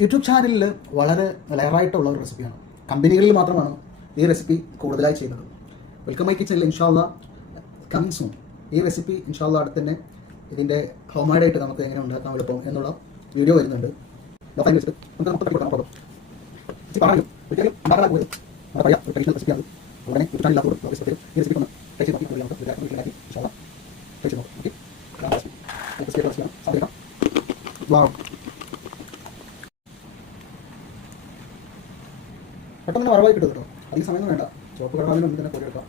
YouTube ചാനലിൽ വളരെ ലെയറായിട്ടുള്ള ഒരു റെസിപ്പിയാണ്. കമ്പനികളിൽ മാത്രമാണ് ഈ റെസിപ്പി കൂടുതലായി ചെയ്യുന്നത്. വെൽക്കം മൈ കിച്ചണിൽ ഇൻഷാല്ലാ കമ്മിങ് സൂൺ. ഈ റെസിപ്പി ഇൻഷാല്ലാ അടുത്ത് തന്നെ ഇതിൻ്റെ ഹോംമെയ്ഡായിട്ട് നമുക്ക് എങ്ങനെ ഉണ്ടാക്കാൻ എളുപ്പം എന്നുള്ള വീഡിയോ വരുന്നുണ്ട്. വെച്ചിട്ട് നമുക്ക് കൊടുക്കാം. പറഞ്ഞു ഒരിക്കലും ഉണ്ടാക്കാൻ പോയത് നമ്മുടെ പഴയ ഒരു ട്രഡീഷണൽ റെസിപ്പിയാണ്. ഉടനെ യൂട്യൂബ് ചാനലില്ലാത്തവർ ഈ റെസിപ്പി ഒന്ന് ട്രൈ ചെയ്ത് നോക്കി നമുക്ക് വീട്ടിലാക്കി ഇൻഷാല്ലാ ട്രൈ ചെയ്ത് നോക്കാം. ഓക്കെ, റെസിപ്പിയാണ് സാധിക്കാം. പെട്ടെന്ന് വറവായി കിട്ടും കേട്ടോ. അധികം സമയമൊന്നും വേണ്ട. ചുവപ്പ് കടലാവിന് മുന്നിൽ തന്നെ കോരിയെടുക്കാം.